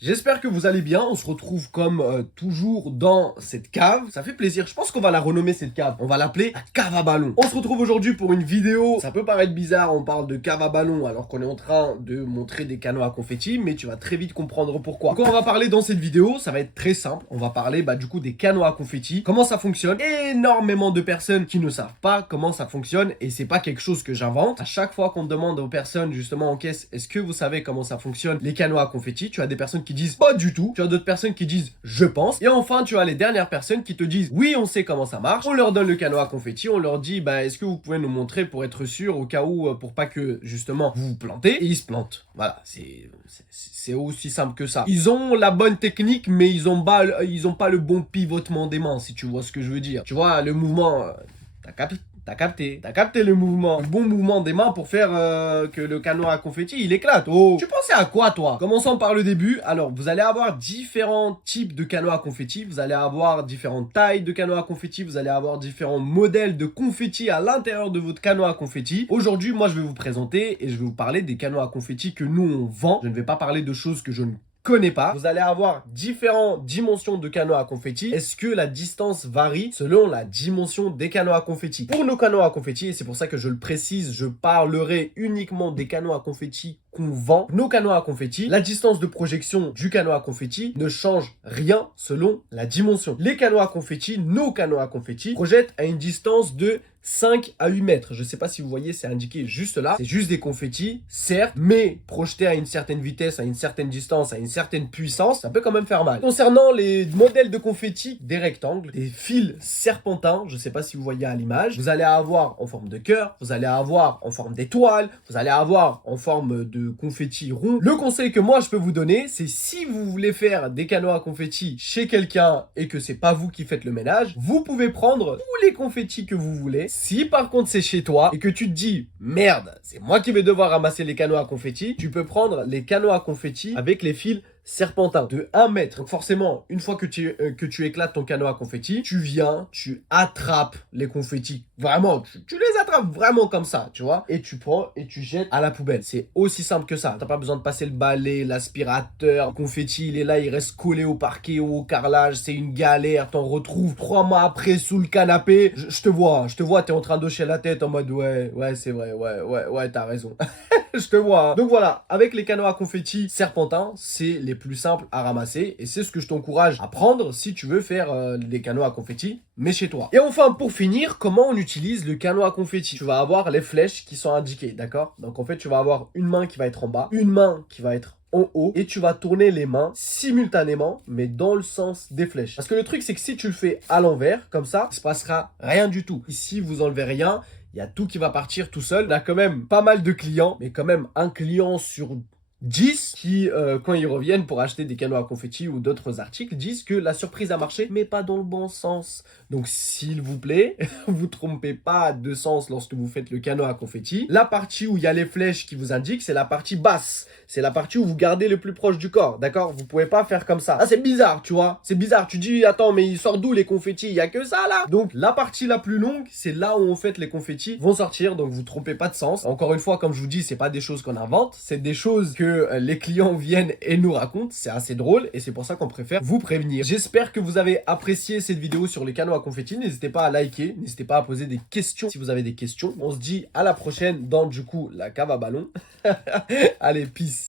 J'espère que vous allez bien, on se retrouve comme toujours dans cette cave, ça fait plaisir, je pense qu'on va la renommer cette cave, on va l'appeler la cave à ballon. On se retrouve aujourd'hui pour une vidéo, ça peut paraître bizarre, on parle de cave à ballon alors qu'on est en train de montrer des canots à confetti, mais tu vas très vite comprendre pourquoi. Donc on va parler dans cette vidéo, ça va être très simple, on va parler du coup des canots à confetti, comment ça fonctionne, énormément de personnes qui ne savent pas comment ça fonctionne et c'est pas quelque chose que j'invente. À chaque fois qu'on demande aux personnes justement en caisse, est-ce que vous savez comment ça fonctionne les canots à confetti, tu as des personnes qui disent pas du tout, tu as d'autres personnes qui disent je pense, et enfin tu as les dernières personnes qui te disent oui on sait comment ça marche, on leur donne le canot à confetti, on leur dit est-ce que vous pouvez nous montrer pour être sûr au cas où, pour pas que justement vous vous plantez, et ils se plantent. Voilà, c'est aussi simple que ça. Ils ont la bonne technique mais ils ont pas le bon pivotement des mains, si tu vois ce que je veux dire. Tu vois le mouvement, t'as capté le mouvement. Le bon mouvement des mains pour faire que le canot à confetti, il éclate. Oh, tu pensais à quoi, toi? Commençons par le début. Alors, vous allez avoir différents types de canots à confetti. Vous allez avoir différentes tailles de canots à confetti. Vous allez avoir différents modèles de confetti à l'intérieur de votre canot à confetti. Aujourd'hui, moi, je vais vous présenter et je vais vous parler des canots à confetti que nous, on vend. Je ne vais pas parler de choses que je ne connais pas. Vous allez avoir différentes dimensions de canots à confetti. Est-ce que la distance varie selon la dimension des canots à confetti? Pour nos canots à confetti, et c'est pour ça que je le précise, je parlerai uniquement des canots à confetti qu'on vend. Nos canots à confetti, la distance de projection du canot à confetti ne change rien selon la dimension. Les canots à confetti, nos canots à confetti, projettent à une distance de 5 à 8 mètres. Je sais pas si vous voyez, c'est indiqué juste là. C'est juste des confettis, certes, mais projetés à une certaine vitesse, à une certaine distance, à une certaine puissance, ça peut quand même faire mal. Concernant les modèles de confettis, des rectangles, des fils serpentins, je sais pas si vous voyez à l'image, vous allez avoir en forme de cœur, vous allez avoir en forme d'étoile, vous allez avoir en forme de confetti rond. Le conseil que moi je peux vous donner, c'est si vous voulez faire des canots à confetti chez quelqu'un et que c'est pas vous qui faites le ménage, vous pouvez prendre tous les confettis que vous voulez. Si par contre c'est chez toi et que tu te dis merde, c'est moi qui vais devoir ramasser les canots à confetti, tu peux prendre les canots à confetti avec les fils serpentins de 1 mètre. Donc forcément, une fois que tu éclates ton canot à confetti, tu viens, tu attrapes les confettis. Vraiment, tu les attrapes vraiment comme ça, tu vois. Et tu prends et tu jettes à la poubelle. C'est aussi simple que ça. T'as pas besoin de passer le balai, l'aspirateur. Le confetti, il est là, il reste collé au parquet ou au carrelage. C'est une galère. T'en retrouves 3 mois après sous le canapé. Je te vois, t'es en train d'hocher la tête en mode ouais, c'est vrai, ouais, t'as raison. Je te vois. Hein. Donc voilà, avec les canots à confetti serpentins, c'est les plus simples à ramasser et c'est ce que je t'encourage à prendre si tu veux faire des canots à confetti, mais chez toi. Et enfin, pour finir, comment on utilise le canot à confetti? Tu vas avoir les flèches qui sont indiquées, d'accord? Donc en fait, tu vas avoir une main qui va être en bas, une main qui va être en haut et tu vas tourner les mains simultanément mais dans le sens des flèches. Parce que le truc c'est que si tu le fais à l'envers comme ça, il se passera rien du tout. Ici vous enlevez rien, il y a tout qui va partir tout seul. On a quand même pas mal de clients, mais quand même un client sur 10 qui, quand ils reviennent pour acheter des canots à confetti ou d'autres articles, disent que la surprise a marché, mais pas dans le bon sens. Donc, s'il vous plaît, vous trompez pas de sens lorsque vous faites le canot à confetti. La partie où il y a les flèches qui vous indiquent, c'est la partie basse. C'est la partie où vous gardez le plus proche du corps, d'accord? Vous pouvez pas faire comme ça. Ah, c'est bizarre, tu vois? C'est bizarre. Tu dis, attends, mais il sort d'où les confettis? Il y a que ça, là? Donc, la partie la plus longue, c'est là où, en fait, les confettis vont sortir. Donc, vous trompez pas de sens. Encore une fois, comme je vous dis, c'est pas des choses qu'on invente. C'est des choses que les clients viennent et nous racontent. C'est assez drôle et c'est pour ça qu'on préfère vous prévenir. J'espère que vous avez apprécié cette vidéo sur les canots à confetti. N'hésitez pas à liker, n'hésitez pas à poser des questions si vous avez des questions. On se dit à la prochaine dans du coup la cave à ballon. Allez, peace.